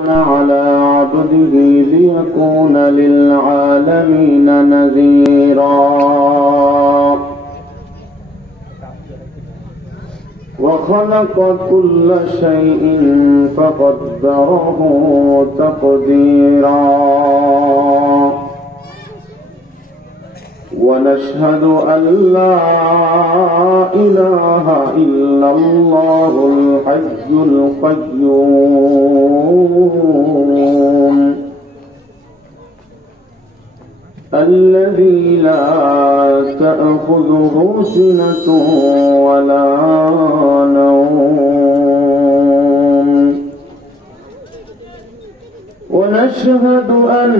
على عبده ليكون للعالمين نذيرا وخلق كل شيء فقدره تقديرا ونشهد أن لا إله إلا الله الحي القيوم الذي لا تأخذه سنة ولا نوم ونشهد أن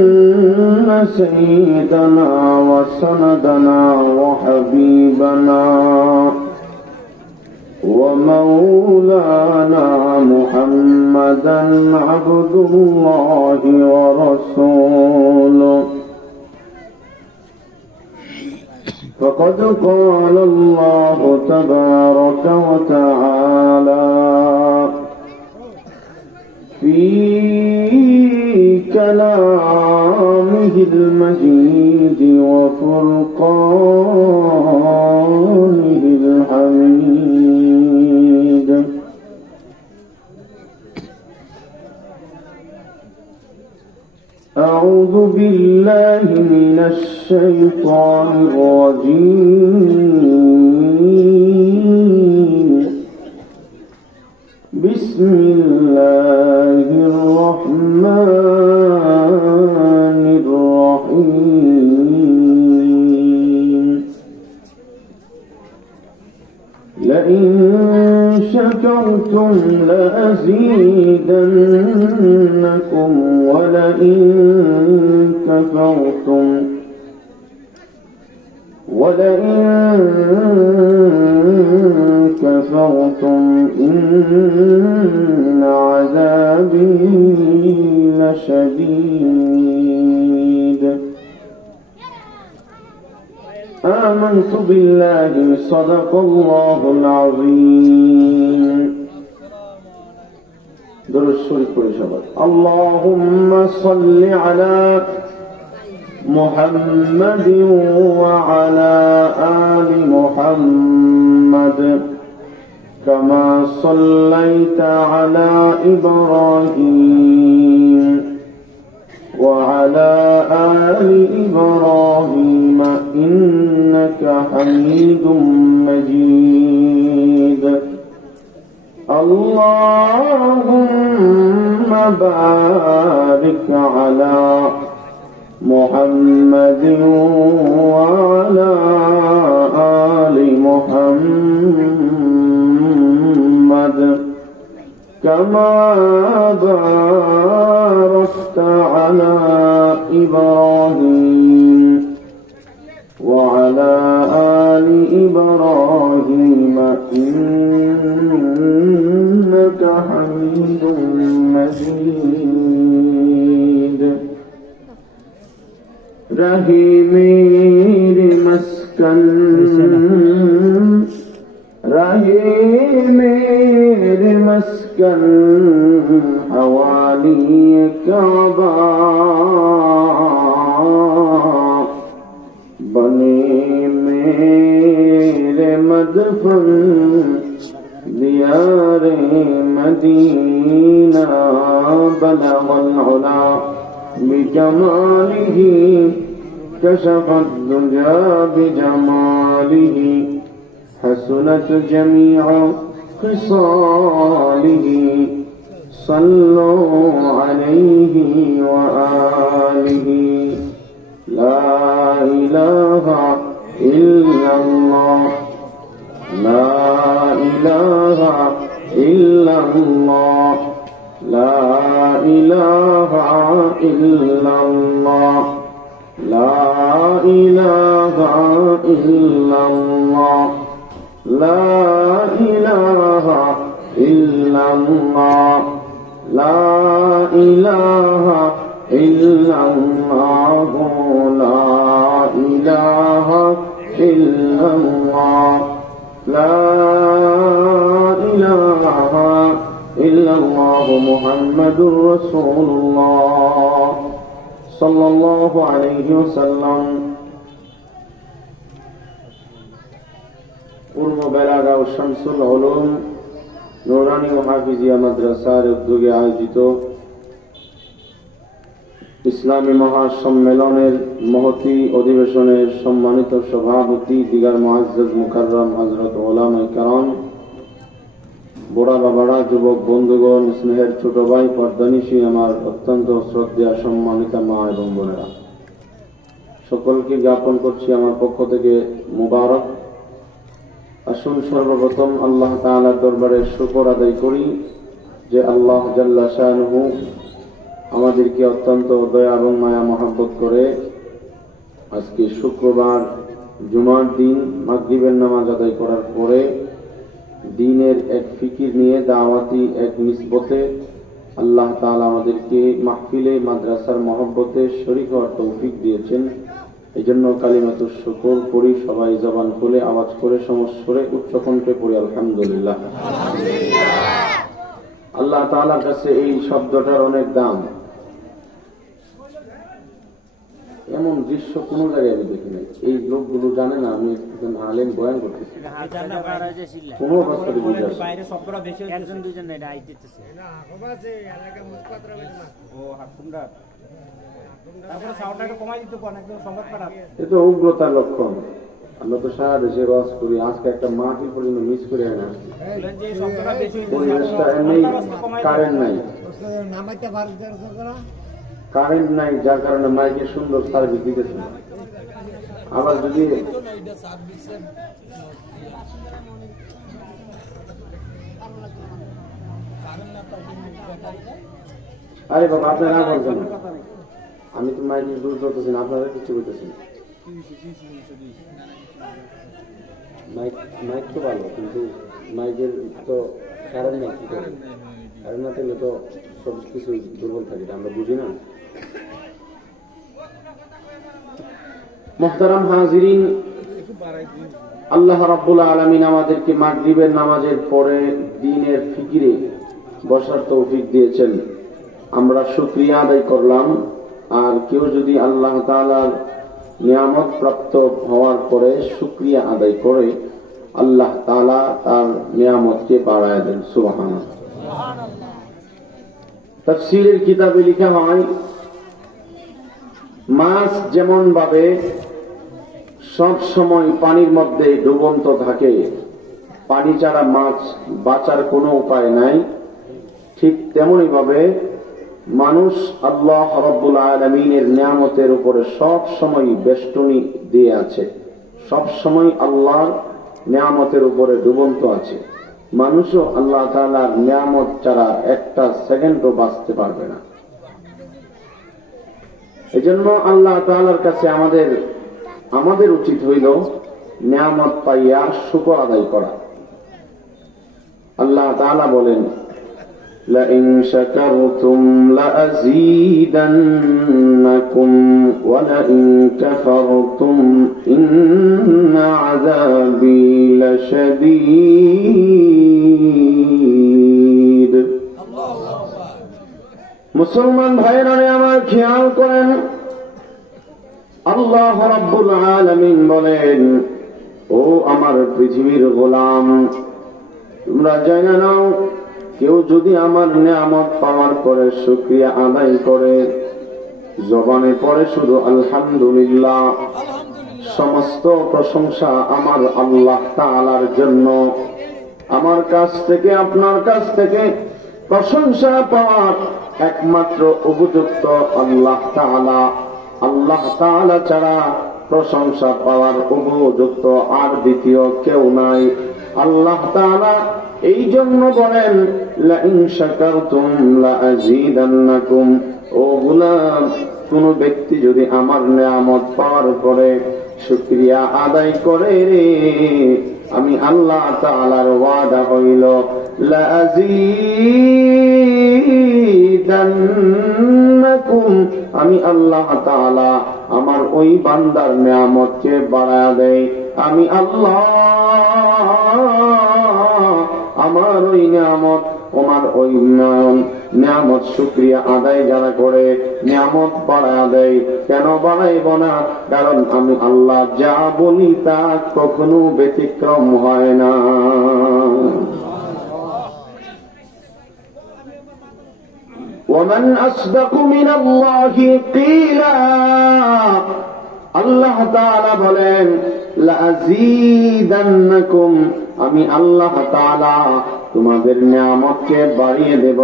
سيدنا وسندنا وحبيبنا ومولانا محمدا عبد الله ورسوله فقد قال الله تبارك وتعالى في كلامه المجيد وفرقانه الحميد أعوذ بالله من الشيطان الرجيم بسم الله الرحمن الرحيم لئن شكرتم لأزيدنكم ولئن كفرتم إن عذابي لشديد آمنت بالله صدق الله العظيم درود شريف شباب اللهم صل على محمد وعلى آل محمد كما صليت على إبراهيم وعلى آل إبراهيم إنك حميد مجيد اللهم بارك على محمد وعلى آل محمد كما باركت على إبراهيم وعلى آل إبراهيم إنك حميد مجيد رہی میرے مسکن حوالی کعبہ بنے میرے مدفن دیار مدینہ بلغ العلا بجماله كشف الدجى بجماله حسنت جميع خصاله صلوا عليه وآله لا إله إلا الله لا إله إلا الله لا إله إلا الله لا إله إلا الله لا إله إلا الله لا إله إلا الله لا إله إلا الله لا إله إلا الله الله محمد رسول الله صلى الله عليه وسلم পূর্ব বেলাগা ও শামসুল উলুম নুরানি ও হাফিজিয়া মাদ্রাসার উদ্যোগে আয়োজিত ইসলামী মহাসম্মেলনের মহতী অধিবেশনের সম্মানিত সভাপতি দিগার মুআজ্জাজ মুকাররম হযরত উলামায়ে কেরাম, বুড়া বাবারা, যুবক বন্ধুগণ, স্নেহের ছোট ভাই, পর্দানিশী আমার অত্যন্ত শ্রদ্ধেয় সম্মানিতা মা এবং বোনেরা, সকলকে জ্ঞাপন করছি আমার পক্ষ থেকে মুবারক। আসুন সর্বপ্রথম আল্লাহ তাআলার দরবারে শুকর আদায় করি যে আল্লাহ জাল্লা শানুহু আমাদেরকে অত্যন্ত দয়া এবং মায়া মহব্বত করে আজকে শুক্রবার জুমার দিন মাগরিবের নামাজ আদায় করার পরে দ্বীনের এক ফিকির নিয়ে দাওয়াতি এক নিসবতে আল্লাহ তাআলা আমাদেরকে মাহফিলে মাদ্রাসার মহব্বতে শরীক হওয়ার তৌফিক দিয়েছেন। এই জন্য কালিমাতুশ শুকর পড়ি, সবাই জবান খুলে আওয়াজ করে সমস্বরে উচ্চ কণ্ঠে পড়ি আলহামদুলিল্লাহ। আল্লাহ তাআলার কাছে এই শব্দটার অনেক দাম। এমন দৃশ্য কোন জায়গায় আমি দেখি নাই। এই লোকগুলো জানে না আমি আলেম বয়ান করতেছি, কোন অবস্থাতে বুঝে আসে। এটা উগ্রতার লক্ষণ। আমরা তো সারা দেশে রস করি, আজকে একটা মাটি পর্যন্ত মিস করে না। পরিবেশটা এমনি কারেন্ট নাই, কারেন্ট নাই, যার কারণে মাইকে সুন্দর সার্ভিস দিতেছে। আবার যদি আরে বাবা আপনার না বলছেন, আমি তো মাইকে দূর করতেছি না, আপনারা কিছু বলতেছেন। মাইক তো ভালো, কিন্তু মাইকের তো কারেন্ট নেই। কি করে কারেন্ট না থাকলে তো সব কিছু দুর্বল থাকে, আমরা বুঝি না। মুহতারাম হাজিরিন, আল্লাহ রাব্বুল আলামিন আমাদেরকে মাগরিবের নামাজের পরে দ্বীনের ফিকিরে বসার তৌফিক দিয়েছেন। আমরা শুকরিয়া আদায় করলাম। আর কেউ যদি আল্লাহ তাআলার নিয়ামত প্রাপ্ত হওয়ার পরে শুকরিয়া আদায় করে, আল্লাহ তাআলা তার নিয়ামতকে বাড়ায় দেন। সুবহানাল্লাহ। তাফসীরের কিতাবে লেখা হয়, মাছ যেমন ভাবে সব সময় পানির মধ্যে ডুবন্ত থাকে, পানি ছাড়া মাছ বাঁচার কোনো উপায় নাই, ঠিক তেমনি ভাবে মানুষ আল্লাহ রাব্বুল আলামিনের নিয়ামতের উপরে সব সময় বেষ্টনী দিয়ে আছে, সব সময় আল্লাহর নিয়ামতের উপরে ডুবন্ত আছে। মানুষও আল্লাহ তাআলার নিয়ামত ছাড়া একটা সেকেন্ডও বাঁচতে পারবে না। এজন্য আল্লাহ তাআলার কাছে আমাদের উচিত হইল নিয়ামত পাইয়া শুকর আদায় করা। আল্লাহ তাআলা বলেন, لئن شكرتم لأزيدنكم ولئن كفرتم إن عذابي لشديد। মুসলমান ভাইরা আমার খেয়াল করেন, আল্লাহ রাব্বুল আলামিন বলেন, ও আমার পৃথিবীর গোলাম, তোমরা জেনে নাও, কেউ যদি আমার নিয়ামত পাওয়ার পরে শুকরিয়া আদায় করে, জবানে পড়ে শুধু আলহামদুলিল্লাহ, সমস্ত প্রশংসা আমার আল্লাহ তাআলার জন্য। আমার কাছ থেকে, আপনার কাছ থেকে প্রশংসা পাওয়ার একমাত্র উপযুক্ত আল্লাহ তাআলা। আল্লাহ তাআলা ছাড়া প্রশংসা পাওয়ার উপযুক্ত আর দ্বিতীয় কেউ নাই। আল্লাহ তাআলা এই জন্য বলেন, লাইন শাকারতুম লাআযীদান্নাকুম। ও গোলাম, কোন ব্যক্তি যদি আমার নিয়ামত পাওয়ার পরে শুকরিয়া আদায় করে রে, আমি আল্লাহ তাআলার ওয়াদা হইল লাআযীদান্নাকুম, আমি আল্লাহ তাআলা আমার ওই বান্দার নিয়ামতকে বাড়ায়া দেই। আমি আল্লাহ আমার ওই নিয়ামত, আমার ওই উন্নয়ন নিয়ামত শুকরিয়া আদায় যারা করে নিয়ামত বাড়ায় দেয়। কেন বাড়াইব না? কারণ আমি আল্লাহ যা বলি তা কখনো ব্যতিক্রম হয় না। ومن أصدق من الله قيلا, আল্লাহ তাআলা বলেন লাযীদান্নাকুম, আমি আল্লাহ তাআলা তোমাদের নিয়ামতকে বাড়িয়ে দেব।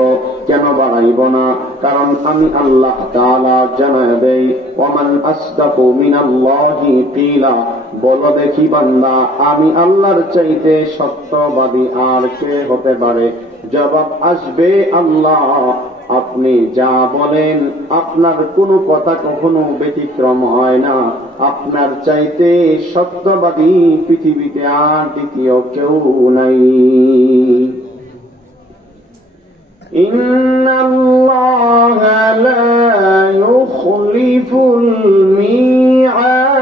কেন বাড়াইব না? কারণ আমি আল্লাহ তাআলা জানায় দেই ওয়ামান আসদাকু মিনাল্লাহি কিলা, বলো দেখি বান্দা আমি আল্লাহর চাইতে সত্যবাদী আর কে হতে পারে? জবাব আসবে আল্লাহ, আপনি যা বলেন আপনার কোনো কথা কখনো ব্যতিক্রম হয় না। আপনার চাইতে সত্যবাদী পৃথিবীতে আর দ্বিতীয় কেউ নাই। ইন্নাল্লাহা লা ইউখলিফুল মিআদ।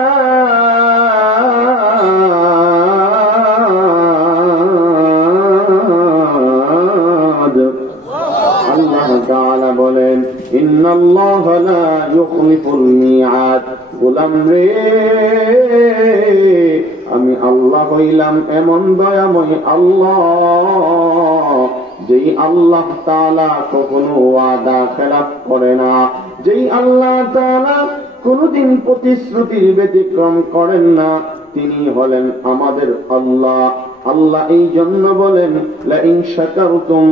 আল্লাহ তাআলা বলেন ইন্নাল্লাহা লা ইউখলিফুল মিআদ। গোলাম রে, আমি আল্লাহ হইলাম এমন দয়াময় আল্লাহ, যেই আল্লাহ তাআলা কখনো ওয়াদা খেলাফ করে না, যেই আল্লাহ তাআলা কোনদিন প্রতিশ্রুতির ব্যতিক্রম করেন না, তিনি হলেন আমাদের আল্লাহ। আল্লাহ এই জন্য বলেন লাইন শাকারতুম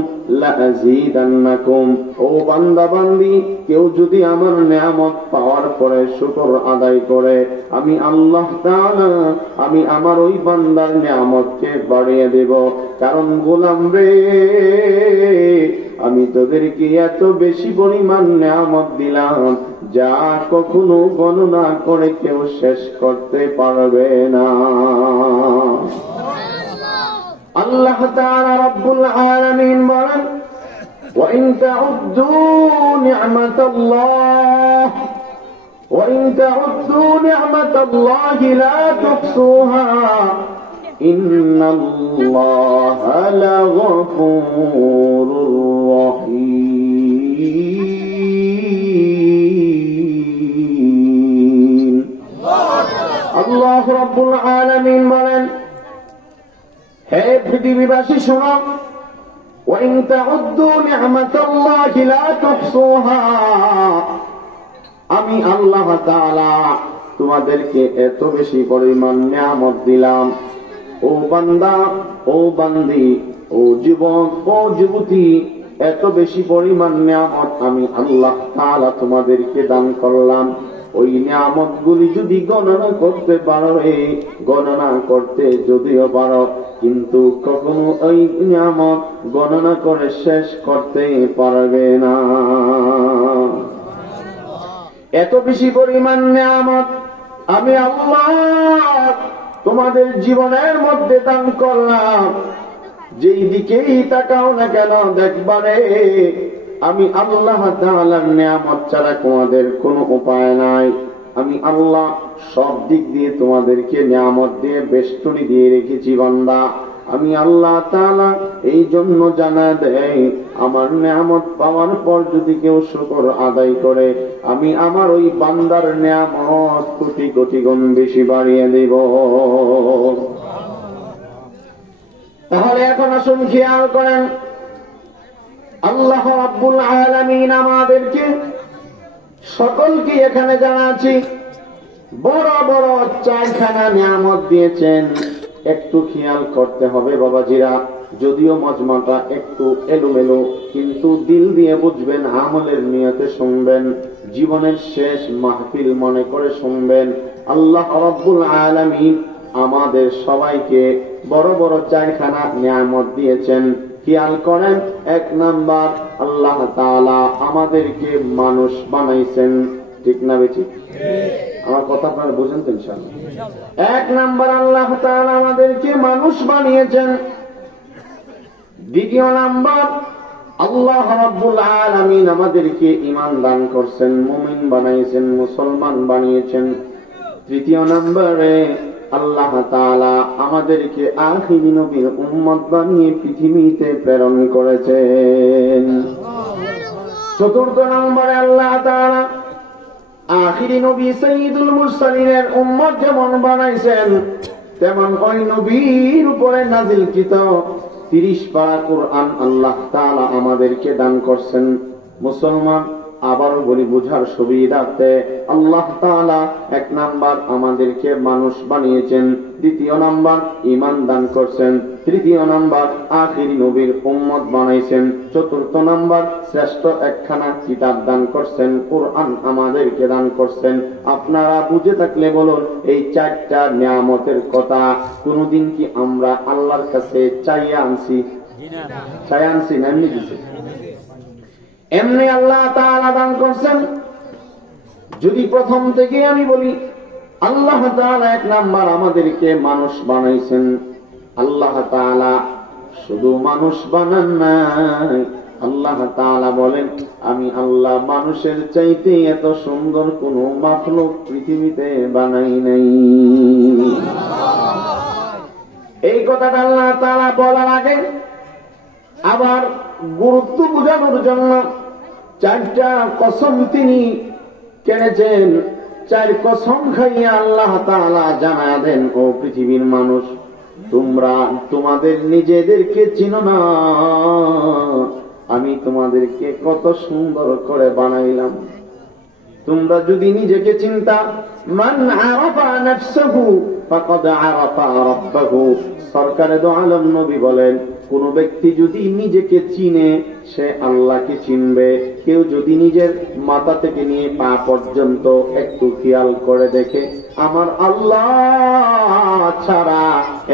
লাযীদান্নাকুম, ও বান্দা বান্দি কেউ যদি আমার নিয়ামত পাওয়ার পরে শুকর আদায় করে আমি আল্লাহ তাআলা আমি আমার ওই বান্দার নিয়ামতকে বাড়িয়ে দেব। কারণ গোলাম রে, আমি তোদেরকে এত বেশি পরিমাণ নিয়ামত দিলাম যা কখনো গণনা করে কেউ শেষ করতে পারবে না। আল্লাহ তাআলা রব্বুল আলামিন বলেন وإن تعدوا نعمة الله لا تحصوها إن الله لغفور رحيم। আল্লাহ রব্বুল আলামিন বলেন, হে পৃথিবীবাসী শোনো, وإن تعدوا نعمة الله لا تحصوها, আমি আল্লাহ তাআলা তোমাদেরকে এত বেশি পরিমাণ নিয়ামত দিলাম। ও বান্দা, ও বান্দি, ও যুবক, ও যুবতী, এত বেশি পরিমাণ নিয়ামত আমি আল্লাহ তাআলা তোমাদেরকে দান করলাম। ওই নিয়ামত গুলি যদি গণনা করতে পারো, গণনা করতে যদিও পারো, কিন্তু কখনো ওই নিয়ামত গণনা করে শেষ করতে পারবে না। এত বেশি পরিমাণ নিয়ামত আমি আল্লাহ তোমাদের জীবনের মধ্যে দান করলাম। যেই দিকেই তাকাও না কেন দেখবারে আমি আল্লাহ তাআলার নিয়ামত ছাড়া তোমাদের কোনো উপায় নাই। আমি আল্লাহ সব দিক দিয়ে তোমাদেরকে নিয়ামত দিয়ে বেষ্টনী দিয়ে রেখেছি বান্দা। আমি আল্লাহ তাআলা এই জন্য জানা দেয়, আমার নিয়ামত পাওয়ার পর যদি কেউ শুকর আদায় করে আমি আমার ওই বান্দার নিয়ামত কোটি কোটি গুণ বেশি বাড়িয়ে দেব। তাহলে এখন আসুন খেয়াল করেন, আল্লাহ রাব্বুল আলামিন আমাদেরকে সকলকে এখানে জানাচ্ছি বড় বড় চারখানা নিয়ামত দিয়েছেন। একটু খেয়াল করতে হবে বাবাজিরা, যদিও মজমাটা একটু এলোমেলো, কিন্তু দিল দিয়ে বুঝবেন, আমলের নিয়তে শুনবেন, জীবনের শেষ মাহফিল মনে করে শুনবেন। আল্লাহ রাব্বুল আলামিন আমাদের সবাইকে বড় বড় চারখানা নিয়ামত দিয়েছেন। খেয়াল করেন, এক নাম্বার আল্লাহ তাআলা আমাদেরকে মানুষ বানাইছেন। ঠিক না বেশি? আমার কথা আপনারা বুঝেন তো ইনশাআল্লাহ? এক নাম্বার আল্লাহ তাআলা আমাদেরকে মানুষ বানিয়েছেন। দ্বিতীয় নাম্বার আল্লাহ রাব্বুল আলামিন আমাদেরকে ঈমান দান করছেন, মুমিন বানাইছেন, মুসলমান বানিয়েছেন। তৃতীয় নম্বরে আল্লাহ তাআলা আমাদেরকে আখিরি নবীর উম্মত বানিয়ে পৃথিবীতে প্রেরণ করেছেন। চতুর্থ নম্বরে আল্লাহ তাআলা আখিরি নবী সাইয়্যিদুল মুরসালিনের উম্মত যেমন বানাইছেন, তেমন ওই নবীর উপরে নাযিলকৃত 30 পারা কোরআন আল্লাহ তাআলা আমাদেরকে দান করছেন। মুসলমান, আবারও বলি বুঝার সুবিধার্থে, আল্লাহ তাআলা 1 নাম্বার আমাদেরকে মানুষ বানিয়েছেন, 2য় নাম্বার ঈমান দান করছেন, 3য় নাম্বার আখিরি নবীর উম্মত বানাইছেন, 4র্থ নাম্বার শ্রেষ্ঠ একখানা কিতাব দান করছেন, কোরআন আমাদেরকে দান করছেন। আপনারা বুঝে থাকলে বলুন, এই 4টা নিয়ামতের কথা কোনদিন কি আমরা আল্লাহর কাছে চাইয়া আনছি? চাইয়া আনছি না এমনি দিছে? এমনি আল্লাহ তাআলা দান করছেন। যদি প্রথম থেকে আমি বলি, আল্লাহ তাআলা 1 নাম্বার আমাদেরকে মানুষ বানাইছেন। আল্লাহ তাআলা শুধু মানুষ বানান নাই, আল্লাহ তাআলা বলেন, আমি আল্লাহ মানুষের চাইতে এত সুন্দর কোন মাখলুক পৃথিবীতে বানাই নাই। এই কথাটা আল্লাহ তাআলা বলার আগে আবার গুরুত্ব বোঝানোর জন্য 4টা কসম তিনি কেনেছেন। 4 কসম খাইয়া আল্লাহ তাআলা জানা দেন, ও পৃথিবীর মানুষ, তোমরা তোমাদের নিজেদেরকে চিনো না, আমি তোমাদেরকে কত সুন্দর করে বানাইলাম। তোমরা যদি নিজেকে চিন্তা, মান আরাফা নাফসাহু ফাকাদ আরাফা রাব্বাহু, সরকারে দো আলম নবী বলেন, কোন ব্যক্তি যদি নিজেকে চিনে সে আল্লাহকে চিনবে। কেউ যদি নিজের মাথা থেকে নিয়ে পা পর্যন্ত একটু খেয়াল করে দেখে, আমার আল্লাহ ছাড়া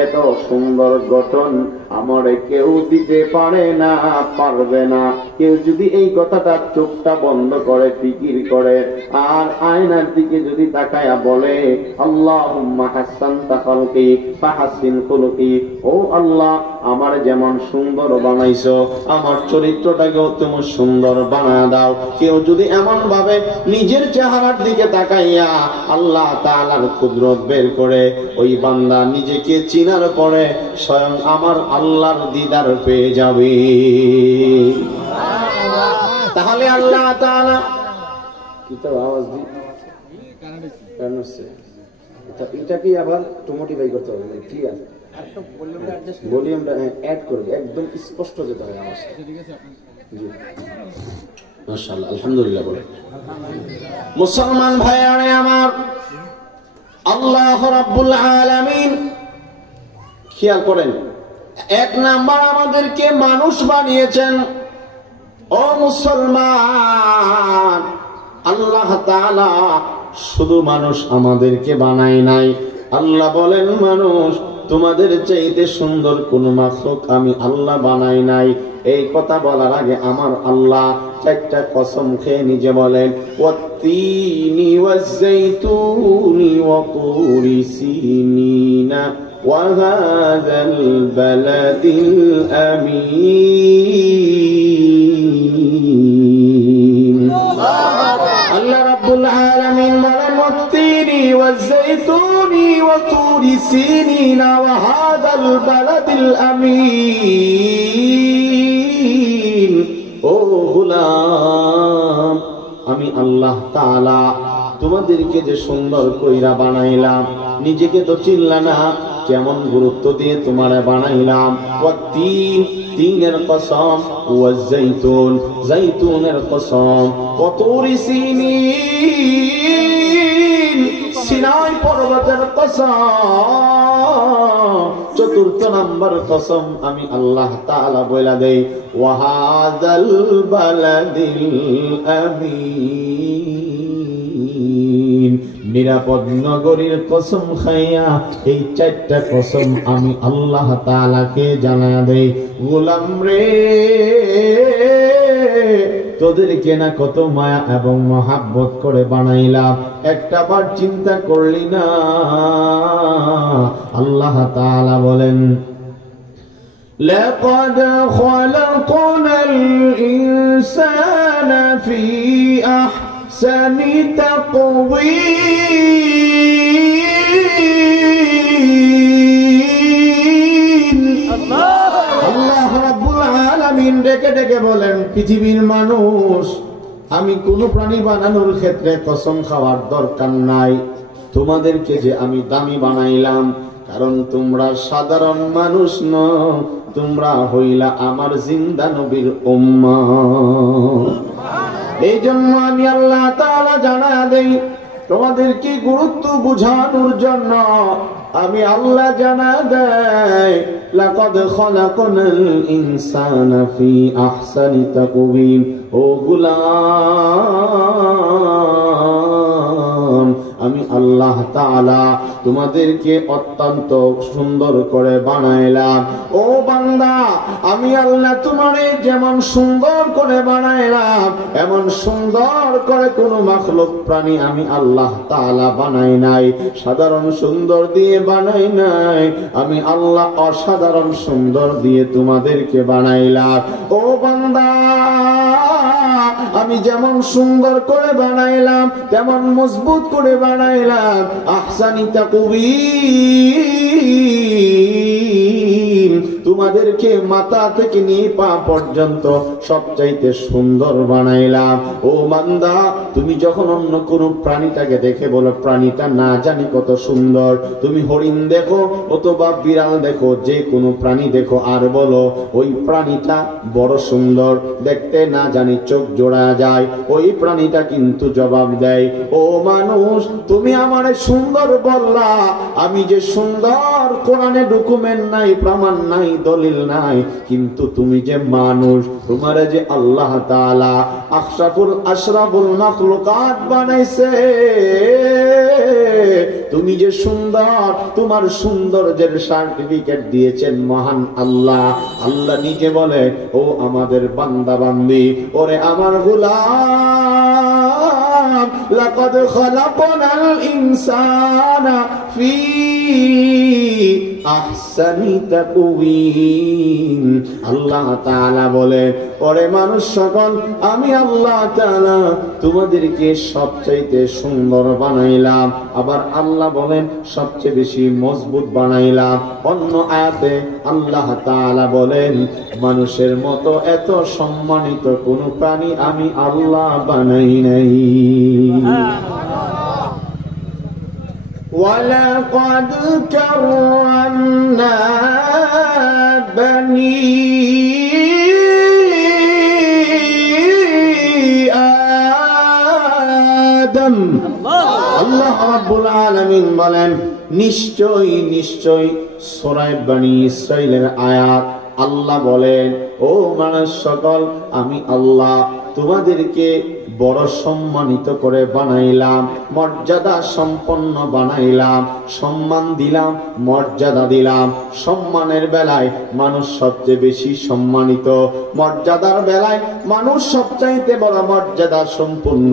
এত সুন্দর গঠন আমারে কেউ দিতে পারে না, পারবে না। কেউ যদি এই কথাটা চোখটা বন্ধ করে ফিকির করে আর আয়নার দিকে যদি তাকায়া বলে, আল্লাহুম্মা হাসানতা খালকি ফাহাসিন খুলুকি, ও আল্লাহ আমার যেমন সুন্দর বানাইছো আমার চরিত্রটাকেও তুমি সুন্দর বানায় দাও। কেউ যদি এমন ভাবে নিজের চেহারার দিকে তাকাইয়া আল্লাহ তাআলার কুদরত বের করে, ওই বান্দা নিজেকে চিনার পরে স্বয়ং আমার আল্লাহর দিদার পেয়ে যাবে। তাহলে আল্লাহ তাআলা কি তো আওয়াজ দি কারণ হচ্ছে এটাকে আবার মোটিভাই করতে হবে, ঠিক আছে? ভলিউমটা অ্যাড করবে, একদম স্পষ্ট যেতে হবে আওয়াজটা। জি মাশাআল্লাহ, আলহামদুলিল্লাহ বলে। মুসলমান ভাইয়ারে আমার, আল্লাহ রাব্বুল আলামিন খেয়াল করেন, 1 নাম্বার আমাদেরকে মানুষ বানিয়েছেন। ও মুসলমান, আল্লাহ তাআলা শুধু মানুষ আমাদেরকে বানায় নাই। আল্লাহ বলেন, মানুষ তোমাদের চাইতে সুন্দর কোন মাখলুক আমি আল্লাহ বানাই নাই। এই কথা বলার আগে আমার আল্লাহ 4টা কসম খেয়ে নিজে বলেন, ওয়াত্তিনি ওয়াজ্জাইতুনি ওয়া তুরি সিনিনা ওয়া হাযাল বালাদিল আমিন। আল্লাহ রাব্বুল আলামিন বলেন, ওয়াত্তিনি ওয়াজ্জাইতুনি ওয়া তুরি সিনিনা ওয়া হাযাল বালাদিল আমিন। ও গোলাম, আমি আল্লাহ তাআলা তোমাদেরকে যে সুন্দর কইরা বানাইলাম, নিজেকে তো চিনলা না, কেমন গুরুত্ব দিয়ে তোমারে বানাইলাম। ওয়াত্তিন, তিনের কসম, ওয়াজ্জাইতুন, জাইতুনের কসম, ওয়া তুরি সিনিন, সিনাই পর্বতের কসম। 4র্থ নাম্বার কসম আমি আল্লাহ তাআলা বইলা দেই, ওয়া হাযাল বালাদিল আমিন, নিরাপদ নগরীর কসম খাইয়া এই 4টা কসম আমি আল্লাহ তাআলাকে জানা দেই, গোলাম রে তোদেরকে না কত মায়া এবং মহাব্বত করে বানাইলাম, একটা বার চিন্তা করলি না? আল্লাহ তাআলা বলেন, লাকাদ খালাকনাল ইনসানা ফি আহসানি তাকওয়িম। আল্লাহ রাব্বুল আলামিন ডেকে ডেকে বলেন, পৃথিবীর মানুষ আমি কোন প্রাণী বানানোর ক্ষেত্রে কসম খাওয়ার দরকার নাই। তোমাদেরকে যে আমি দামি বানাইলাম, কারণ তোমরা সাধারণ মানুষ নও, তোমরা হইলা আমার জিন্দা নবীর উম্মত। এই জন্য আমি আল্লাহ তাআলা জানা দেই, তোমাদেরকে গুরুত্ব বুঝানোর জন্য আমি আল্লাহ জানা দেয়, লাকাদ খালাকনাল ইনসানা ফি আহসানি তাকওয়িম। ও গোলাম, আমি আল্লাহ তাআলা তোমাদেরকে অত্যন্ত সুন্দর করে বানাইলাম। ও বান্দা, আমি আল্লাহ তোমারে যেমন সুন্দর করে বানাইলাম, এমন সুন্দর করে কোন মাখলুক প্রাণী আমি আল্লাহ তাআলা বানাই নাই। সাধারণ সুন্দর দিয়ে বানাই নাই, আমি আল্লাহ অসাধারণ সুন্দর দিয়ে তোমাদেরকে বানাইলাম। ও বান্দা, আমি যেমন সুন্দর করে বানাইলাম, তেমন মজবুত করে বানাইলাম। আহসানি তাকওয়িম, তোমাদেরকে মাথা থেকে নিয়ে পা পর্যন্ত সবচাইতে সুন্দর বানাইলাম। ও বান্দা, তুমি যখন অন্য কোন প্রাণীটাকে দেখে বলো প্রাণীটা না জানি কত সুন্দর, তুমি হরিণ দেখো অথবা বিড়াল দেখো, যে কোনো প্রাণী দেখো, আর বলো ওই প্রাণীটা বড় সুন্দর, দেখতে না জানি চোখ জোড়া যায়, ওই প্রাণীটা কিন্তু জবাব দেয়, ও মানুষ তুমি আমারে সুন্দর বললা, আমি যে সুন্দর, কোরআনে ডকুমেন্ট নাই, প্রমাণ নাই, দলিল নাই, কিন্তু তুমি যে মানুষ, তোমারে যে আল্লাহ তাআলা আশরাফুল মাখলুকাত বানাইছে, তুমি যে সুন্দর, তোমার সৌন্দর্যের সার্টিফিকেট দিয়েছেন মহান আল্লাহ। আল্লাহ নিজে বলে, ও আমাদের বান্দা বান্দি, ওরে আমার গোলাম, লাকাদ খালাকনাল ইনসানা ফি আহসানি তাকওয়িম। আল্লাহ তাআলা বলে, ওরে মানুষ সকল, আমি আল্লাহ তাআলা তোমাদেরকে সবচাইতে সুন্দর বানাইলাম। আবার আল্লাহ বলেন সবচেয়ে বেশি মজবুত বানাইলাম। অন্য আয়াতে আল্লাহ তাআলা বলেন, মানুষের মতো এত সম্মানিত কোন প্রাণী আমি আল্লাহ বানাই নাই। وَلَقَدْ كَرَّمْنَا بَنِي آدَمَ। আল্লাহ রাব্বুল আলামিন বলেন, নিশ্চয় নিশ্চয়, সূরা বনী ইসরাইলের আয়াত, আল্লাহ বলেন, ও মানুষ সকল, আমি আল্লাহ তোমাদেরকে বড় সম্মানিত করে বানাইলাম, মর্যাদা সম্পন্ন বানাইলাম, সম্মান দিলাম, মর্যাদা দিলাম। সম্মানের বেলায় মানুষ সবচেয়ে বেশি সম্মানিত, মর্যাদার বেলায় মানুষ সবচাইতে বড় মর্যাদা সম্পূর্ণ,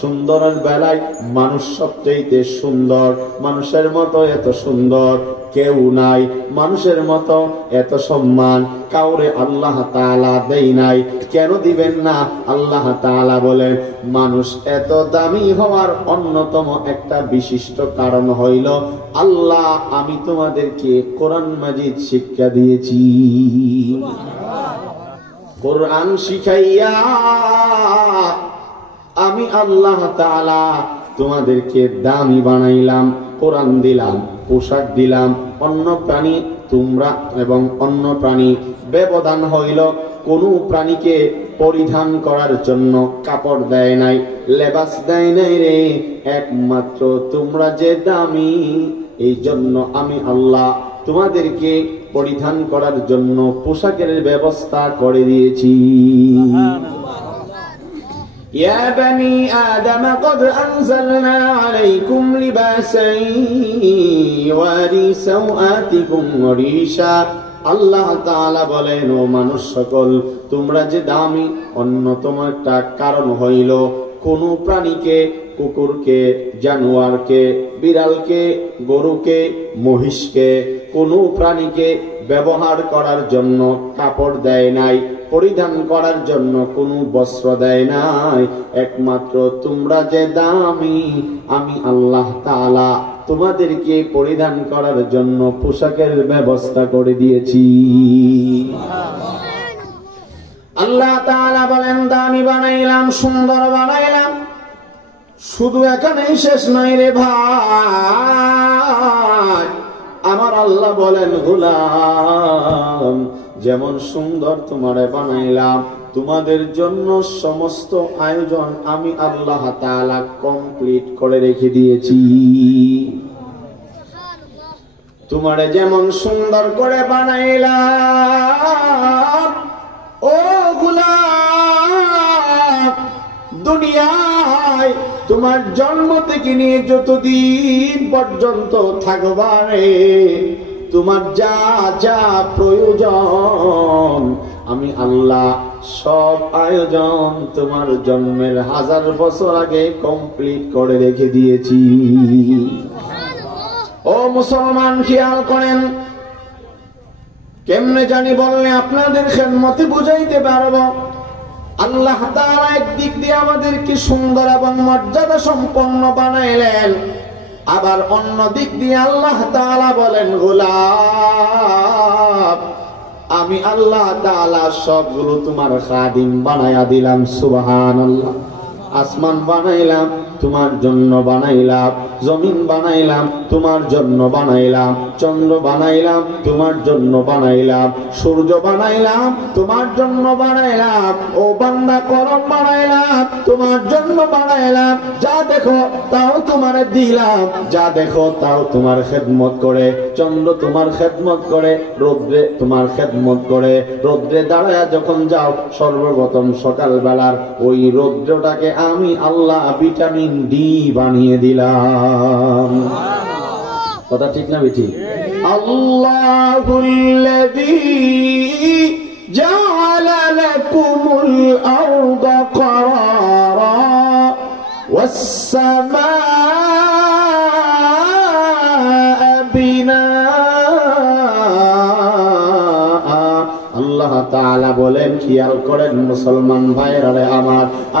সুন্দরের বেলায় মানুষ সবচাইতে সুন্দর। মানুষের মতো এত সুন্দর কেউ নাই, মানুষের মতো এত সম্মান কাউরে আল্লাহ তাআলা দেই নাই। কেন দিবেন না? আল্লাহ তাআলা বলেন, মানুষ এত দামি হওয়ার অন্যতম একটা বিশিষ্ট কারণ হইল, আল্লাহ আমি তোমাদেরকে কোরআন মাজিদ শিক্ষা দিয়েছি। কোরআন শিখাইয়া আমি আল্লাহ তাআলা তোমাদেরকে দামি বানাইলাম, কোরআন দিলাম, পোশাক দিলাম। অন্য প্রাণী তোমরা এবং অন্য প্রাণী ব্যবধান হইল, কোন প্রাণীকে পরিধান করার জন্য কাপড় দেয় নাই, লেবাস দেয় নাই রে, একমাত্র তোমরা যে দামি, এই জন্য আমি আল্লাহ তোমাদেরকে পরিধান করার জন্য পোশাকের ব্যবস্থা করে দিয়েছি। يا بني آدم قد أنزلنا عليكم لباسا يواري سوآتكم وريشا। আল্লাহ তাআলা বলেন, ও মানুষ সকল, তোমরা যে দামি অন্যতম একটা কারণ হইল, কোন প্রাণীকে, কুকুরকে, জানোয়ারকে, বিড়ালকে, গরুকে, মহিষকে, কোন প্রাণীকে ব্যবহার করার জন্য কাপড় দেয় নাই, পরিধান করার জন্য কোনো বস্ত্র দেয় নাই, একমাত্র তোমরা যে দামি, আমি আল্লাহ তাআলা তোমাদেরকে পরিধান করার জন্য পোশাকের ব্যবস্থা করে দিয়েছি। আল্লাহ তাআলা বলেন দামি বানাইলাম, সুন্দর বানাইলাম। শুধু এখানেই শেষ নয় রে ভাই, আমার আল্লাহ বলেন গোলাম, যেমন সুন্দর তোমারে বানাইলাম, তোমাদের জন্য সমস্ত আয়োজন আমি আল্লাহ তাআলা কমপ্লিট করে রেখে দিয়েছি। তোমারে যেমন সুন্দর করে বানাইলাম ও গোলাম, দুনিয়ায় তোমার জন্ম থেকে নিয়ে যতদিন পর্যন্ত থাকবারে তোমার যা যা প্রয়োজন আমি আল্লাহ সব আয়োজন তোমার জন্মের 1000 বছর আগে কমপ্লিট করে রেখে দিয়েছি। ও মুসলমান, খেয়াল করেন, কেমনে জানি বললে আপনাদের খেদমতে বুঝাইতে পারবো। আল্লাহ তাআলা একদিক দিয়ে আমাদেরকে সুন্দর এবং মর্যাদা সম্পন্ন বানাইলেন, আবার অন্য দিক দিয়ে আল্লাহ তাআলা বলেন গোলাম, আমি আল্লাহ তাআলা সবগুলো তোমার খাদিম বানায়া দিলাম। সুবহানাল্লাহ। আসমান বানাইলাম তোমার জন্য বানাইলাম, জমিন বানাইলাম তোমার জন্য বানাইলাম, চন্দ্র বানাইলাম তোমার জন্য বানাইলাম, সূর্য বানাইলাম তোমার জন্য বানাইলাম, ও বান্দা কলম বানাইলাম তোমার জন্য বানাইলাম। যা দেখো তাও তোমার দিলাম, যা দেখো তাও তোমার খেদমত করে। চন্দ্র তোমার খেদমত করে, রৌদ্রে তোমার খেদমত করে। রৌদ্রে দাঁড়ায়া যখন যাও সর্বপ্রথম সকালবেলার ওই রৌদ্রটাকে আমি আল্লাহ ভিটামিন ডি বানিয়ে দিলাম। কথা ঠিক না বেঠি? আল্লাহুল্লাযী জাআলা লাকুমুল আরদা ক্বারারা ওয়াস সামাআ বিনাআ। আল্লাহ তাআলা বলেন, খেয়াল করেন মুসলমান ভাইরা রে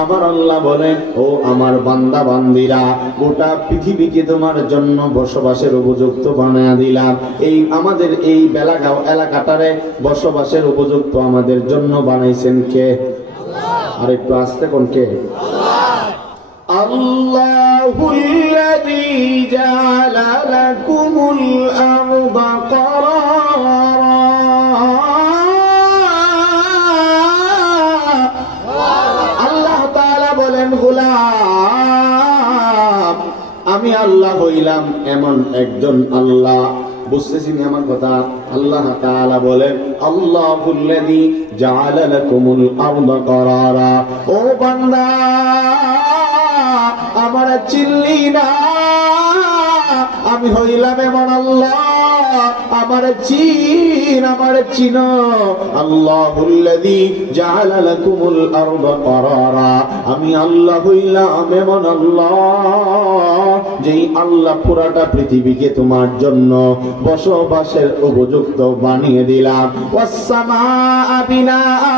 আমার আল্লাহ বলেন, ও আমার বান্দা বান্দিরা, গোটা পৃথিবীকে তোমার জন্য বসবাসের উপযুক্ত বানায়া দিলাম। এই আমাদের এই বেলাগাঁও এলাকাটারে বসবাসের উপযুক্ত আমাদের জন্য বানাইছেন কে? আর একটু আস্তে কোন কে? আল্লাহুল্লাযী জাআলা লাকুমুল আরদা ক্বারারা। গোলাম, আমি আল্লাহ হইলাম এমন একজন আল্লাহ, বুঝতেছিস আমার কথা? আল্লাহ তাআলা বলেন, আল্লাহুল্লাযী জাআলা লাকুমুল আরদা ক্বারারা। ও বান্দা, আমার চিল্লি না, আমি হইলাম এমন আল্লাহ, আমার চিন, আমার চিন। আল্লাহুল্লাযী জাআলা লাকুমুল আরদা ক্বারারা। আমি আল্লাহ হইলাম এমন আল্লাহ, যেই আল্লাহ পুরাটা পৃথিবীকে তোমার জন্য বসবাসের উপযুক্ত বানিয়ে দিলাম। ওয়াস সামাআ বিনাআ।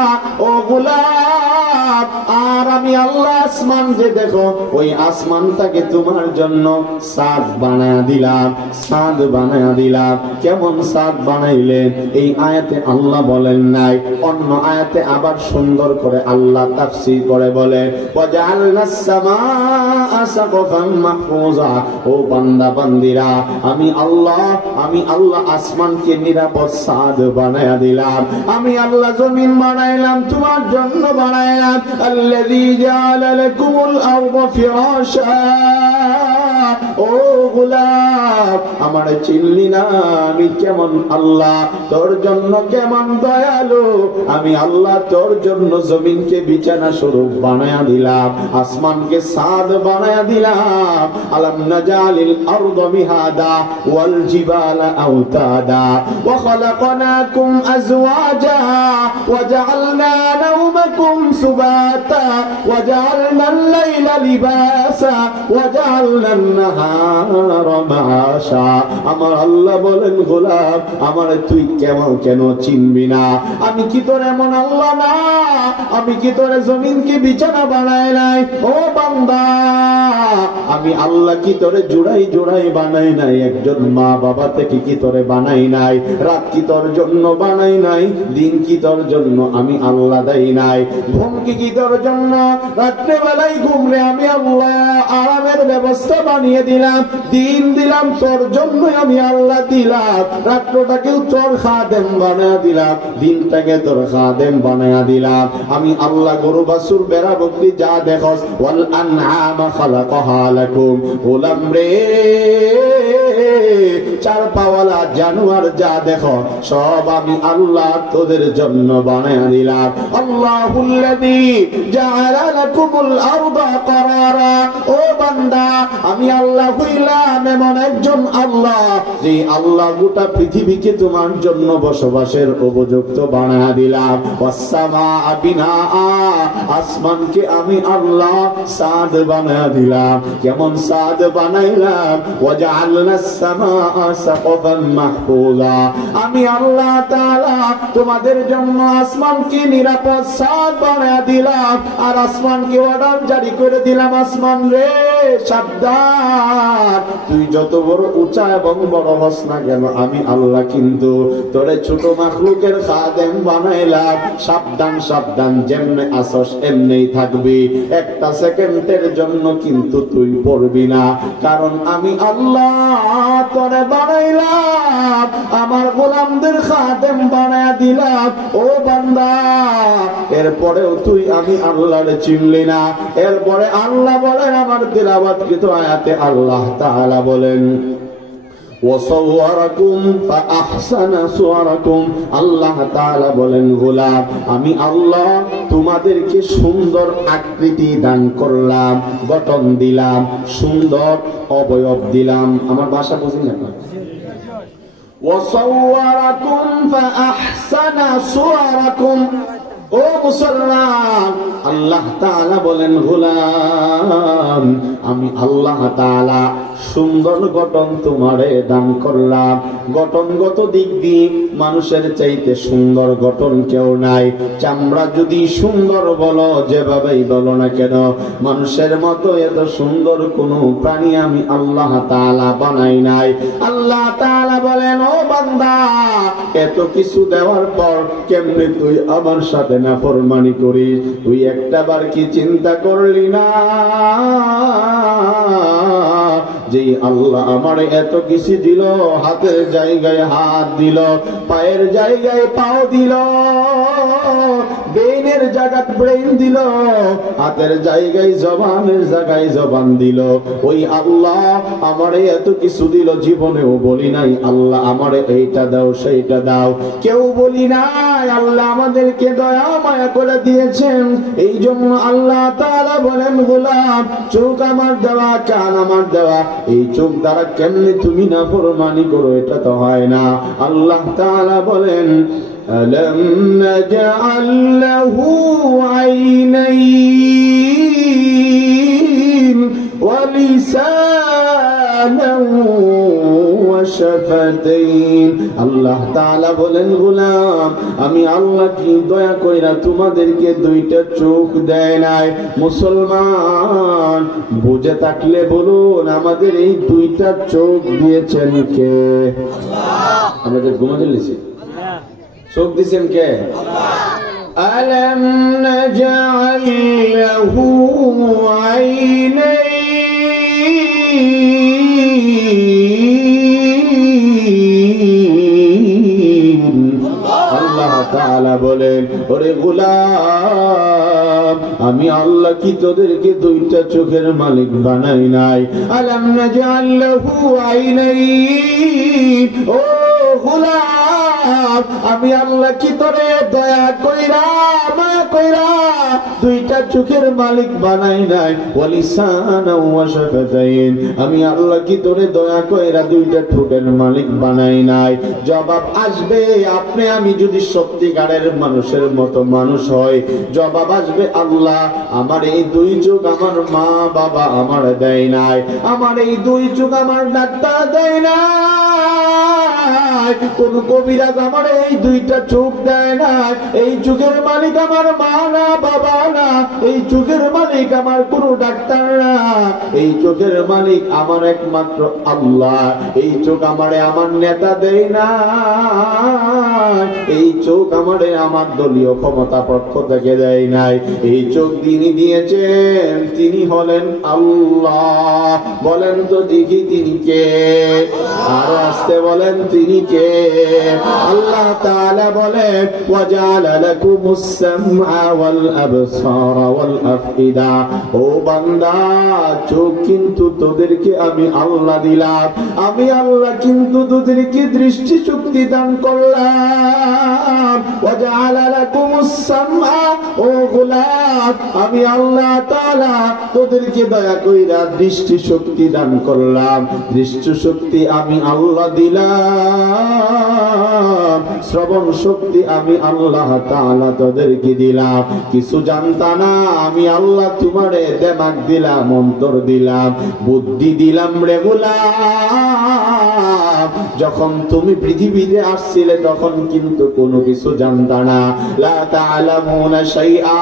ও গোলাম, আর আমি আল্লাহ আসমান যে দেখো, ওই আসমানটাকে তোমার জন্য ছাদ বানায়া দিলাম, ছাদ বানায়া দিলাম। কেমন ছাদ বানাইলেন এই আয়াতে আল্লাহ বলেন নাই, অন্য আয়াতে আবার সুন্দর করে আল্লাহ তাফসীর করে বলে, ওয়াজআলনাস সামাআ সাকফান মাহফুজা। ও বান্দা বান্দিরা, আমি আল্লাহ আসমানকে নিরাপদ ছাদ বানায়া দিলাম। আমি আল্লাহ জমিন বানাইলাম তোমার জন্য বানাইলাম। আল্লাযী জাআলা লাকুমুল আরদা ফিরাশা। ও গোলাম, আমার চিনলি না আমি কেমন আল্লাহ, তোর জন্য কেমন দয়ালু। আমি আল্লাহ তোর জন্য জমিনকে বিছানা স্বরূপ বানায়া দিলাম, আসমানকে ছাদ বানায়া দিলাম। আলাম নাজালিল আরদা মিহাদা ওয়াল জিবালা আওতাদা ওয়া খালাকনাকুম আজওয়াজা ওয়া জাআলনা নাওমাকুম সুবাতা ওয়া জাআলনাল লাইলা লিবাসা ওয়া জাআলনান নাহারা মাআশা। আমার আল্লাহ বলেন, গোলাম, আমার তুই কেন চিনবি না? আমি কি তোর এমন আল্লাহ না? আমি কি তোর জমিনকে বিছানা বানাই নাই? ও বান্দা, আমি আল্লাহ কি তোরে জোড়াই জোড়াই বানাই নাই? একজন মা বাবা থেকে কি তোরে বানাই নাই? রাত কি তোর জন্য বানাই নাই? দিন কি তোর জন্য আমি আল্লাহ দেই নাই? ঘুম কি তোর জন্য? রাত্রে বেলায় ঘুমরে আমি আল্লাহ আরামের ব্যবস্থা বানিয়ে দিলাম, দিন দিলাম তোর জন্য আমি আল্লাহ দিলাম। রাত্রটাকেও তোর খাদেম বানায়া দিলাম, দিনটাকে তোর খাদেম বানায়া দিলাম। আমি আল্লাহ গরু বাছুর বেড়া বকরি যা দেখস, ওয়াল আনআমা খালাকাহা লাকুম, গোলাম রে চার পাওয়ালা জানোয়ার যা দেখো সব আমি আল্লাহ তোদের জন্য বানায়া দিলাম। আল্লাহুল্লাযী জাআলা লাকুমুল আরদা করারা। ও বান্দা, আমি আল্লাহ হইলাম এমন একজন আল্লাহ যে আল্লাহ গোটা পৃথিবীকে তোমার জন্য বসবাসের উপযুক্ত বানায়া দিলাম। ওয়াসসামাআ বিনাআ, আসমানকে আমি আল্লাহ সাদ বানায়া দিলাম। কেমন সাদ বানাইলাম? ওয়াজআলনাস সামাআ সাকফান মাহফুজা। আমি আল্লাহ তাআলা তোমাদের জন্য আসমানকে নিরাপদ সাদ বানায়া দিলাম, আর আসমানকে অর্ডার জারি করে দিলাম, আসমান রে সাবধান, তুই যত বড় উঁচা এবং বড় হস না কেন আমি আল্লাহ কিন্তু তোরে ছোট মাখলুকের খাদেম বানাইলাম। সাবধান সাবধান, যেমনে আসস এমনেই থাকবি, একটা সেকেন্ডের জন্য কিন্তু তুই পড়বি না, কারণ আমি আল্লাহ তোরে বানাইলাম, আমার গোলামদের খাদেম বানায়া দিলাম। ও বান্দা, এরপরেও তুই আমি আল্লাহর চিনলি না। এরপরে আল্লাহ বলেন আমার তিলাওয়াতকৃত আয়াতে আল্লাহ তাআলা বলেন ওয়াসাওয়ারাকুম ফাআহসানা সুওয়ারাকুম। আল্লাহ তাআলা বলেন গোলাম, আমি আল্লাহ তোমাদেরকে সুন্দর আকৃতি দান করলাম, গঠন দিলাম, সুন্দর অবয়ব দিলাম। আমার ভাষা বুঝেন না? ওয়াসাওয়ারাকুম ফাআহসানা সুওয়ারাকুম। ও মুসলমান, আল্লাহ তাআলা বলেন গোলাম, আমি আল্লাহ তাআলা সুন্দর গঠন তোমারে দান করলাম। গঠনগত দিক দিয়ে মানুষের চাইতে সুন্দর গঠন কেউ নাই। চামড়া যদি সুন্দর বলো, যেভাবেই বলো না কেন, মানুষের মতো এত সুন্দর কোনো প্রাণী আমি আল্লাহ তাআলা বানাই নাই। আল্লাহ তাআলা বলেন, ও বান্দা, এত কিছু দেওয়ার পর কেমনে তুই আমার সাথে নাফরমানি করিস? তুই একটাবার কি চিন্তা করলি না যে আল্লাহ আমার এত কিছু দিল, হাতের জায়গায় হাত দিল, পায়ের জায়গায় পাও দিল, ব্রেইনের জায়গায় ব্রেইন দিল, হাতের জায়গায় জবানের জায়গায় জবান দিল। ওই আল্লাহ আমারে এত কিছু দিল, জীবনেও বলি নাই আল্লাহ আমারে এইটা দাও সেইটা দাও, কেউ বলি নাই আল্লাহ আমাদেরকে দয়া মায়া করে দিয়েছেন। এই জন্য আল্লাহ তাআলা বলেন গোলাম, চোখ আমার দেওয়া, কান আমার দেওয়া, এই চোখ দ্বারা কেমনে তুমি নাফরমানি করো? এটা তো হয় না। আল্লাহ তাআলা বলেন ألم نجعل له عينين ولسانا وشفتين। আল্লাহ তাআলা বলেন গোলাম, আমি আল্লাহ কি দয়া কইরা তোমাদেরকে দুইটা চোখ দেয় নাই? মুসলমান বুঝে থাকলে বলুন, আমাদের এই দুইটা চোখ দিয়েছেন কে? আল্লাহ। আমাদের ঘুমাতে লিখছি চোখ দিয়েছেন কে? আলাম নাজআল লাহু আইনাইন। আল্লাহ তাআলা বলেন, ওরে গোলাম, আমি আল্লাহ কি তোদেরকে দুইটা চোখের মালিক বানাই নাই? আলাম নাজআল লাহু আইনাইন। ও গোলাম, আমি আল্লাহ কি তোরে দয়া কইরা মায়া কইরা দুইটা চোখের মালিক বানাই নাই? ওয়ালিসানা ওয়া শাফাতাইন। আমি আল্লাহ কি তোরে দয়া কইরা দুইটা ঠোঁটের মালিক বানাই নাই? জবাব আসবে, আপনি আমি যদি সত্যিকারের মানুষের মতো মানুষ হয়, জবাব আসবে আল্লাহ আমার এই দুই চোখ আমার মা বাবা আমার দেয় নাই, আমার এই দুই চোখ আমার ডাক্তার দেয় নাই, কোন কবিরাজ আমার আমারে এই দুইটা চোখ দেয় না, এই চোখের মালিক আমার মা না, বাবা না, এই চোখের মালিক আমার কোনো ডাক্তার না, এই চোখের মালিক আমার একমাত্র আল্লাহ। এই চোখ আমারে আমার নেতা দেয় না, এই চোখ আমারে আমার দলীয় ক্ষমতা পক্ষ থেকে দেয় নাই। এই চোখ তিনি দিয়েছেন, তিনি হলেন আল্লাহ। বলেন তো দেখি তিনি কে? আরো আসতে বলেন তিনি কে? আল্লাহ তাআলা বলেন ওয়াজালা লাকুমুস সামআ ওয়াল আবসারা ওয়াল আফইদা। ও বান্দা, চোখ কিন্তু তোদেরকে আমি আল্লাহ দিলাম, আমি আল্লাহ কিন্তু তোদেরকে দৃষ্টি শক্তি দান করলাম। ওয়াজালা লাকুমুস সামআ, ও গোলাম, আমি আল্লাহ তাআলা তোদেরকে দয়া কইরা দৃষ্টি শক্তি দান করলাম, দৃষ্টি শক্তি আমি আল্লাহ দিলাম, শ্রবণ শক্তি আমি আল্লাহ তাআলা তোদেরকে দিলাম। কিছু জানতা না, আমি আল্লাহ তোমারে দিমাগ দিলাম, অন্তর দিলাম, বুদ্ধি দিলাম রে গোলাম। যখন তুমি পৃথিবীতে আসছিলে তখন কিন্তু কোনো কিছু জানতা না, লা তা'লামুনা শাইআ।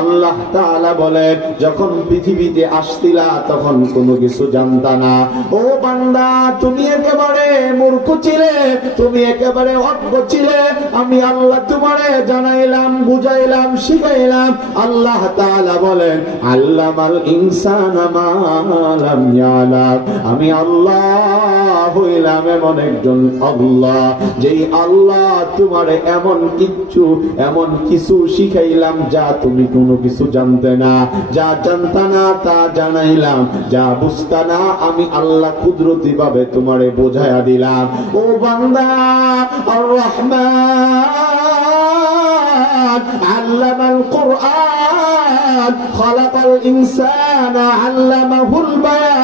আল্লাহ তাআলা বলেন যখন পৃথিবীতে আসছিলা তখন কোনো কিছু জানতা না। ও বান্দা, তুমি একেবারে মূর্খ ছিলে, তুমি একেবারে অজ্ঞ ছিলে, আমি আল্লাহ তোমারে জানাইলাম, বুঝাইলাম, শিখাইলাম। আল্লাহ তাআলা বলেন আল্লামাল ইনসানা মা লাম ইয়ালাম। আমি আল্লাহ হইলাম এমন একজন আল্লাহ, যেই আল্লাহ তোমারে এমন কিছু শিখাইলাম যা তুমি কোনো কিছু জানতে না, যা জানতা না তা জানাইলাম, যা বুঝতা না আমি আল্লাহ কুদরতি ভাবে তোমারে বোঝায়া দিলাম। ও বান্দা, আর রহমান আল্লামাল কুরআন, খালাকাল ইনসানা আল্লামাহুল বায়ান।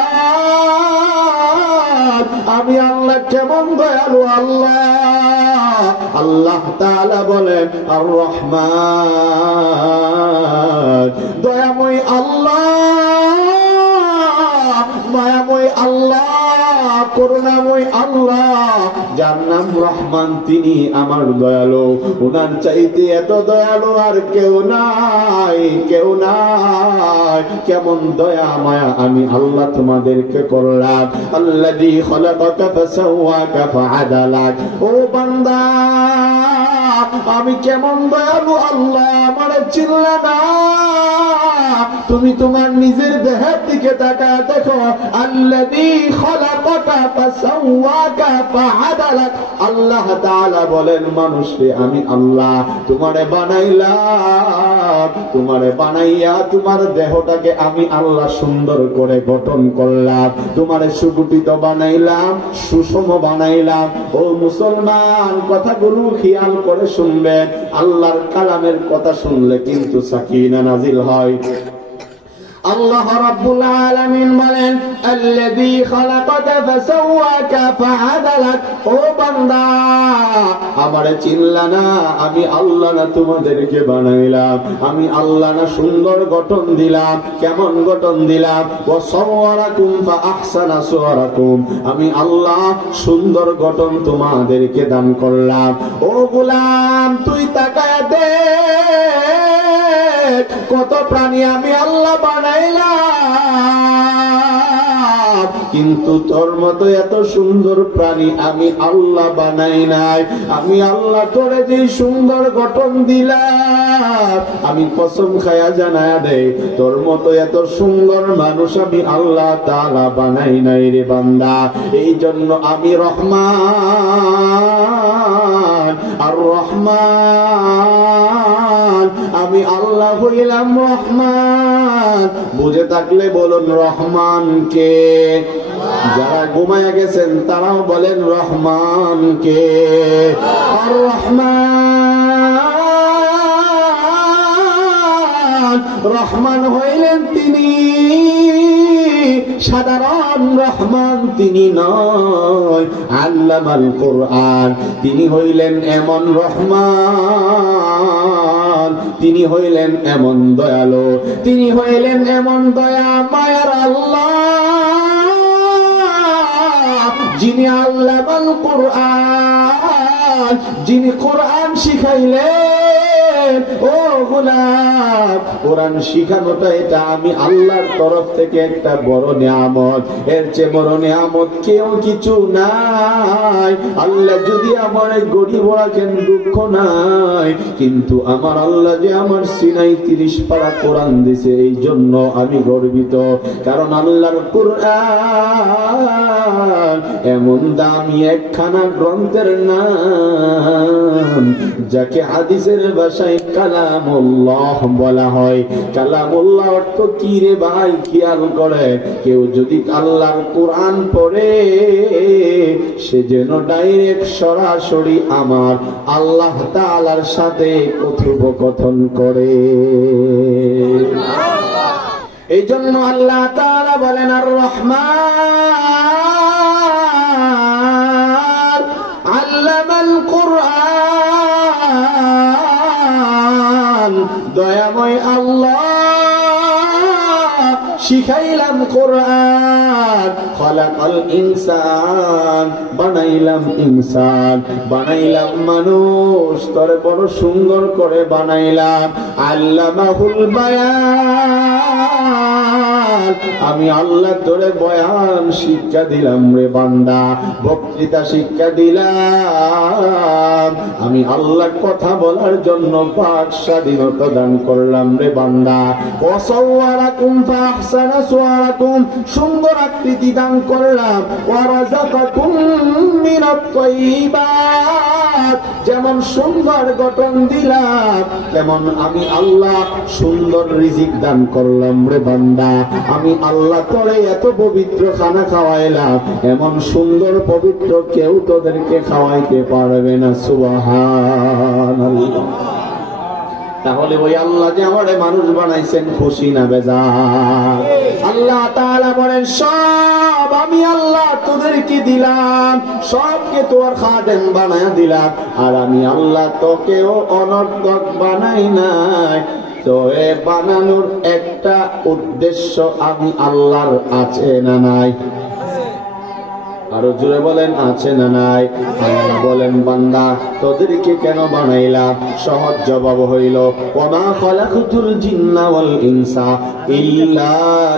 আমি আল্লাহ কেমন দয়ালু আল্লাহ। আল্লাহ তাআলা বলেন আর রহমান, দয়াময় আল্লাহ, মায়াময় আল্লাহ, করুণাময় আল্লাহ, যার নাম রহমান, তিনি আমার দয়ালু। ওনার চাইতে এত দয়ালু আর কেউ নাই, কেউ নাই। কেমন দয়া মায়া আমি আল্লাহ তোমাদেরকে করলাম। আল্লাযী খালাকাকা ফাসাওয়াকা ফাআদালাক। ও বান্দা, আমি কেমন দয়ালু আল্লাহ, আমারে চিনলা না? তুমি তোমার নিজের দেহের দিকে তাকায় দেখো। আল্লাযী খালাকাকা ফাসাওয়াকা ফাআদালাক। আল্লাহ তাআলা বলেন মানুষরে আমি আল্লাহ তোমারে বানাইলাম, তোমারে বানাইয়া তোমার দেহটাকে আমি আল্লাহ সুন্দর করে গঠন করলাম, তোমারে সুগঠিত বানাইলাম, সুষম বানাইলাম। ও মুসলমান, কথাগুলো খেয়াল করে শুনবেন। আল্লাহর কালামের কথা শুনলে কিন্তু সাকিনা নাজিল হয়। আল্লাহ রাব্বুল আলামিন বলেন আল্লাযী খালাকাকা ফাসাওয়াকা ফাআদালাক। ও বান্দা, আমারে চিনলা না? আমি আল্লাহ না তোমাদেরকে বানাইলাম, আমি আল্লাহ না সুন্দর গঠন দিলাম। কেমন গঠন দিলাম? ওয়া সাওয়ারাকুম ফাআহসানা সুওয়ারাকুম। আমি আল্লাহ সুন্দর গঠন তোমাদেরকে দান করলাম। ও গোলাম, তুই তাকায়া দেখ, কত প্রাণী আমি আল্লাহ বানাইলাম, কিন্তু তোর মতো এত সুন্দর প্রাণী আমি আল্লাহ বানাই নাই। আমি আল্লাহ তোরে যে সুন্দর গঠন দিলাম, আমি কসম খায়া জানায়া দেই, তোর মতো এত সুন্দর মানুষ আমি আল্লাহ তাআলা বানাই নাই রে বান্দা। এই জন্য আমি রহমান, আর রহমান, আমি আল্লাহ হইলাম রহমান। বুঝে থাকলে বলুন রহমান কে? যারা ঘুমায়া গেছেন তারাও বলেন রহমান কে? আর রহমান, রহমান হইলেন তিনি, সাধারণ রহমান তিনি নয়। আল্লামাল কুরআন, তিনি হইলেন এমন রহমান, তিনি হইলেন এমন দয়ালু, তিনি হইলেন এমন দয়া মায়ার আল্লাহ, যিনি যিনি আল্লামাল কোরআন, যিনি কোরআন শিখাইলেন। ও গোলাম, কোরআন শিখানোটা এটা আমি আল্লাহর তরফ থেকে একটা বড় নিয়ামত। এর চেয়ে বড় নিয়ামত কেউ কিছু নাই। আল্লাহ যদি আমার গরিব রাখেন দুঃখ নাই, কিন্তু আমার আল্লাহ যে আমার সিনাই 30 পারা কোরআন দিছে, এই জন্য আমি গর্বিত। কারণ আল্লাহর কোরআন এমন দামি একখানা গ্রন্থের নাম, যাকে হাদিসের ভাষায় কালামুল্লাহ বলা হয়। কালামুল্লাহ অর্থ কি রে ভাই? খেয়াল করে, কেউ যদি আল্লাহর কোরআন পড়ে সে যেন ডাইরেক্ট সরাসরি আমার আল্লাহ তাআলার সাথে কথোপকথন করে। এই জন্য আল্লাহ তাআলা বলেন আর রহমান আল্লামাল কোরআন, দয়াময় আল্লাহ শিখাইলাম কোরআন। খলাকাল ইনসান, বানাইলাম ইনসান, বানাইলাম মানুষ, তরে বড় সুন্দর করে বানাইলাম। আল্লামাহুল বায়ান, আমি আল্লাহ তোরে বয়ান শিক্ষা দিলাম রে বান্দা, বক্তৃতা শিক্ষা দিলাম। আমি আল্লাহ কথা বলার জন্য বাক স্বাধীনতা দান করলাম রে বান্দা। ওয়াসাওয়ারাকুম ফাহসানা সুওয়ারাকুম, সুন্দর আকৃতি দান করলাম। ওয়ারাযাকাকুম মিনাত তাইয়্যিবাত, যেমন সুন্দর গঠন দিলাম তেমন আমি আল্লাহ সুন্দর রিজিক দান করলাম রে বান্দা। আমি আল্লাহ তোরে এত পবিত্র খানা খাওয়াইলাম, এমন সুন্দর পবিত্র কেউ তোদেরকে খাওয়াইতে পারবে না। সুবহানাল্লাহ। তাহলে ওই আল্লাহ যে আমারে মানুষ বানাইছেন, খুশি না বেজার? আল্লাহ তাআলা বলেন সব আমি আল্লাহ তোদেরকে দিলাম, সবকে তোর খাদেম বানায়া দিলাম। আর আমি আল্লাহ তোকেও অনর্থক বানাই নাই। তো এ বানানোর একটা উদ্দেশ্য আমি আল্লাহর আছে না নাই? আরো জোরে বলেন, আছে না নাই? আল্লাহ বলেন বান্দা তোদেরকে কেন বানাইলাম? সহজ জবাব হইল ওমা খালাকতুল জিন্না ওয়াল ইনসা ইল্লা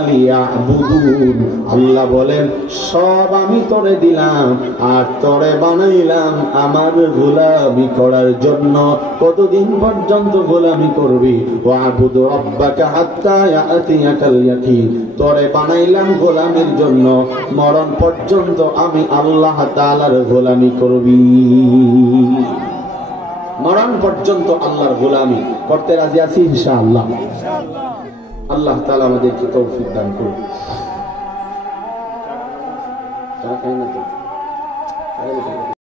লিয়াবুদুন। আল্লাহ বলেন সব আমি তোরে দিলাম আর তোরে বানাইলাম আমার গোলামি করার জন্য। কতদিন পর্যন্ত গোলামি করবি? ওয়াবুদু রাব্বাকা হাত্তা ইয়াতিয়াকাল ইয়াকিন। তোরে বানাইলাম গোলামির জন্য, মরণ পর্যন্ত আমি আল্লাহ তাআলার গোলামি করবি। মরণ পর্যন্ত আল্লাহর গোলামি করতে রাজি আছি ইনশাআল্লাহ। আল্লাহ তাআলা আমাদেরকে তৌফিক দান করুন।